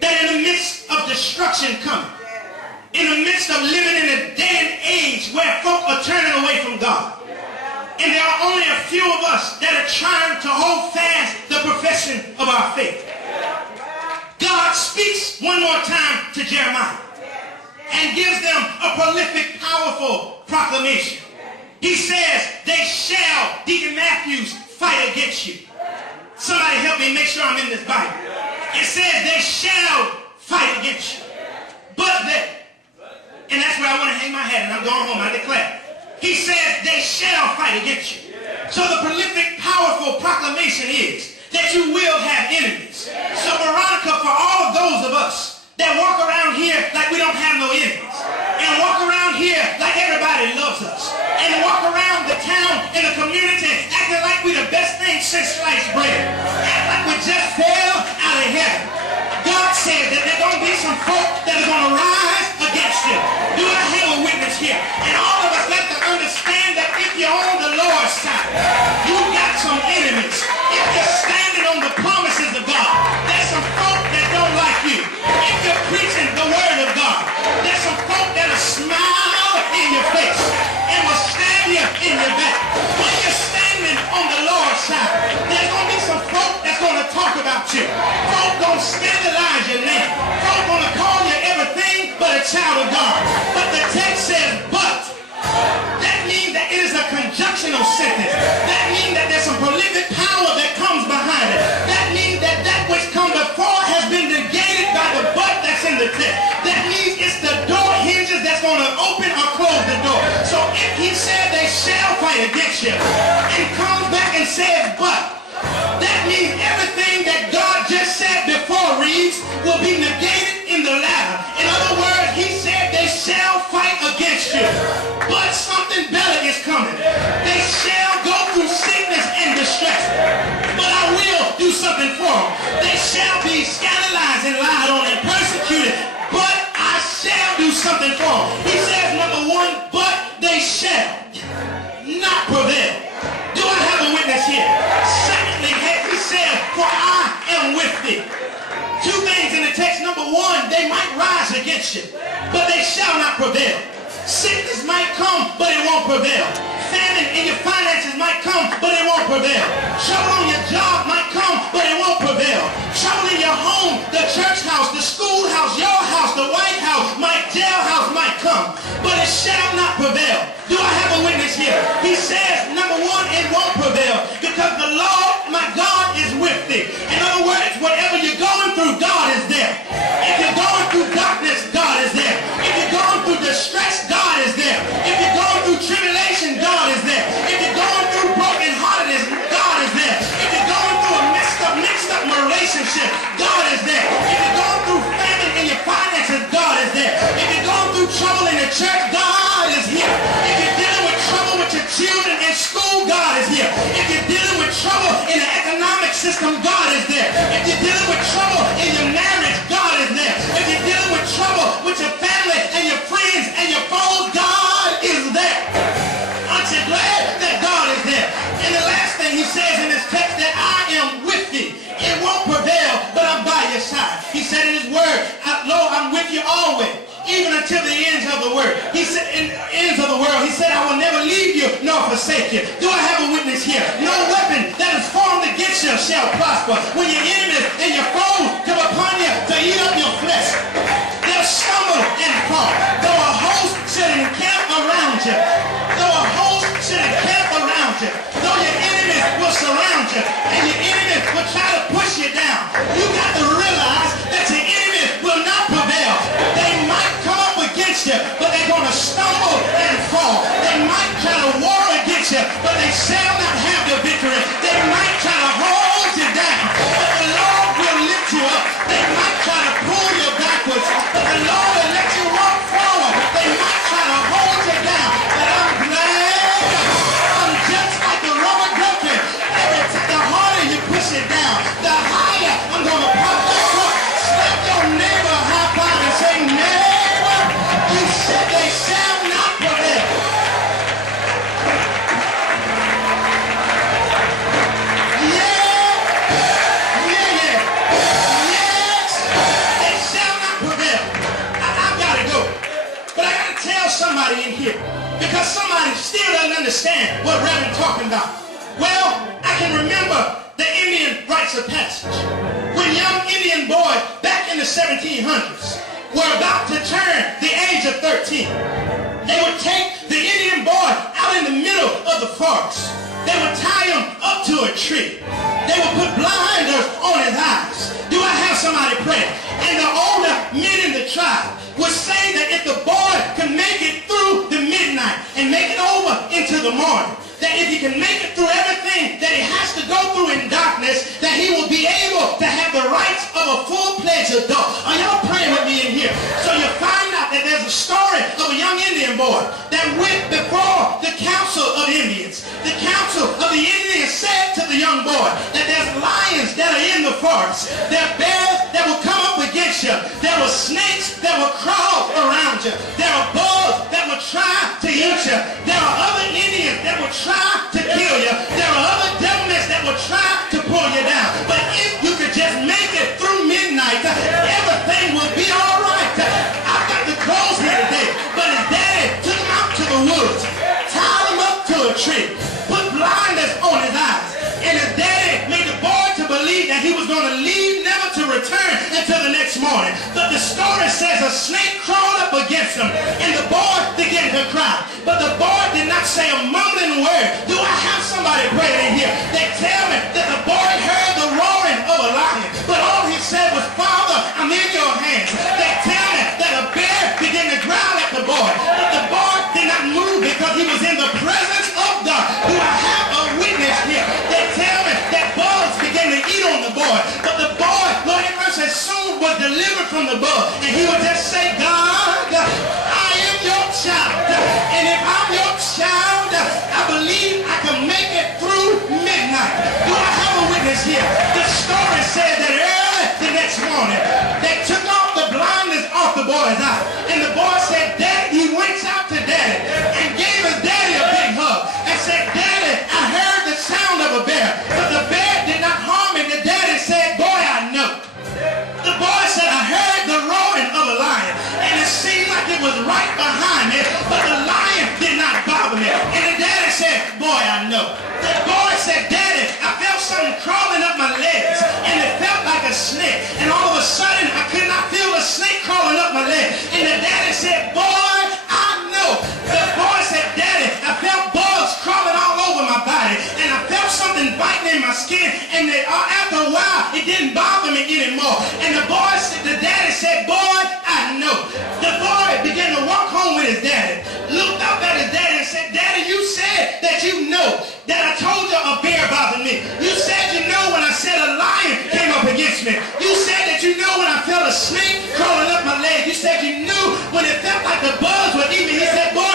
that in the midst of destruction coming, in the midst of living in a day and age where folk are turning away from God, and there are only a few of us that are trying to hold fast the profession of our faith, God speaks one more time to Jeremiah and gives them a prolific, powerful proclamation. He says, they shall, Deacon Matthews, fight against you. Somebody help me make sure I'm in this Bible. It says they shall fight against you. But they, and that's where I want to hang my hat, and I'm going home, I declare. He says they shall fight against you. So the prolific, powerful proclamation is that you will have enemies. So Veronica, for all of those of us that walk around here like we don't have no enemies, and walk around here like everybody loves us, and walk around the town and the community acting like we the best thing since sliced bread, act like we just fell out of heaven. God said that there are going to be some folk that are going to rise against you. Do I have a witness here? And all of us got to understand that if you're on the Lord's side, you got some enemies. If you're standing on the promises of God, there's some folk that don't like you. If you're preaching the word of God, there's some folk that'll smile in your face and will stab you in your back. When you're standing on the Lord's side, there's going to be some folk that's going to talk about you. Folk going to scandalize your name. Folk going to call you everything but a child of God. But the text says, but. That means that it is a conjunctional sentence. That means that there's some prolific power that comes behind it. That means that that which come before has been negated by the but that's in the text. That means it's the door hinges that's going to open or close the door. So if he said they shall fight against you and comes back and says but, that means everything that God just said before reads will be negated in the latter. In other words, he said they shall fight against you, but something better is coming. They shall go through sickness and distress, but I will do something for them. They shall be scandalized and lied on and persecuted, but I shall do something for them. He says, number one, but they shall not prevail. Do I have a witness here? Secondly, he said, for I am with thee. Two things in the text. Number one, they might rise against you, but they shall not prevail. Sickness might come, but it won't prevail. Famine in your finances might come, but it won't prevail. Trouble on your job might come, but it won't prevail. Trouble in your home, the church house, the schoolhouse, your house, the White House, my jailhouse might come, but it shall not prevail. Do I have a witness here? He says, number one, it won't prevail because the Lord, my God, is with thee. In other words, whatever you're going through, God is there. If you're going through darkness, God is there. If you're going through distress, God is there. If you're going through tribulation, God is there. If you're going through brokenheartedness, God is there. If you're going through a mixed up relationship, God is there. If you're going through famine in your finances, God is there. If you're going through trouble in the church, God is here. If you're dealing with trouble with your children in school, God is here. If you're dealing with trouble in the economic system, God is there. If you're dealing with trouble in your marriage, God is there. If you're dealing with trouble with your family and your friends and your foes, God is there. Aren't you glad that God is there? And the last thing he says in this text, that I am with thee. It won't prevail, but I'm by your side. He said in his word, lo, I'm with you always, even until the ends of the world. He said, in the ends of the world, he said, I will never leave you nor forsake you. Do I have a witness here? No weapon that is formed against you shall prosper. When your enemies and your foes come upon you to eat up your flesh, they'll stumble and fall. Though a host should encamp around you, though a host should encamp around you, though your enemies will surround you, and your enemies will try to push you down, you got to realize that your enemies will not prevail. They might come up against you, but they're going to stumble and fall. They might try to war against you, but they shall not have the victory. They might try to hold you down, but the Lord will lift you up. They might try to pull you backwards, but the Lord will let you walk forward. They might try to hold you down, but I'm glad I'm just like the rubber ducky. The harder you push it down, the higher I'm going to pop up. talking about? Well, I can remember the Indian rites of passage. When young Indian boys back in the 1700s were about to turn the age of 13, they would take the Indian boy out in the middle of the forest. They would tie him up to a tree. They would put blinders on his eyes. Do I have somebody pray? And the older men in the tribe would say that if the boy could make it through the midnight and make it over into the morning, that if he can make it through everything that he has to go through in darkness, that he will be able to have the rights of a full-fledged adult. Are y'all praying with me in here? So you find out that there's a story of a young Indian boy that went before the council of Indians. The council of the Indians said to the young boy that there's lions that are in the forest. There are bears that will come up against you. There are snakes that will crawl around you. There are bugs that will try to eat you. There are other Indians that will try to kill you. There are other devils that will try to pull you down. But if you could just make it through midnight, everything will be all right. I've got the clothes here today, but his daddy took him out to the woods, tied him up to a tree, put blinders on his eyes, and his daddy made the boy to believe that he was going to leave, never to return until the next morning. But the story says a snake crawled up against him, and the boy began to cry. But the boy did not say a mumbling word. Do I have somebody praying in here? They tell me that the boy heard the roaring of a lion, but all he said was, Father, I'm in your hands. They tell me that a bear began to growl at the boy, but the boy did not move because he was in the presence of God. Do I have a witness here? They tell me that bugs began to eat on the boy, but the boy, Lord have mercy, soon was delivered from the bug, and he would just say, God, I am your child, and if I'm your child, I believe I can make it through midnight. Do I have a witness here? The story says that early the next morning, they took off the blindness off the boy's eye, and the boy said, Daddy, he went out to Daddy and gave his daddy a big hug and said, Daddy, I heard the sound of a bear, but the bear did not harm him. The daddy said, boy, I know. The boy said, I heard the roaring of a lion, and it seemed like it was right behind me, but the lion did not bother me. And the daddy said, boy, I know. The boy said, Daddy, I felt something crawling up my legs, and it felt like a snake. And all of a sudden, I could not feel the snake crawling up my leg. And the daddy said, boy, I know. The boy said, Daddy, I felt bugs crawling all over my body, and I felt something biting in my skin, and after a while, it didn't bother me anymore. And the daddy said, boy, I know. The boy began to walk home with his daddy, looked up at his daddy and said, Daddy, you said that you know that I told you a bear bothered me. You said you know when I said a lion came up against me. You said that you know when I felt a snake crawling up my leg. You said you knew when it felt like the bugs were eating me. He said, boy,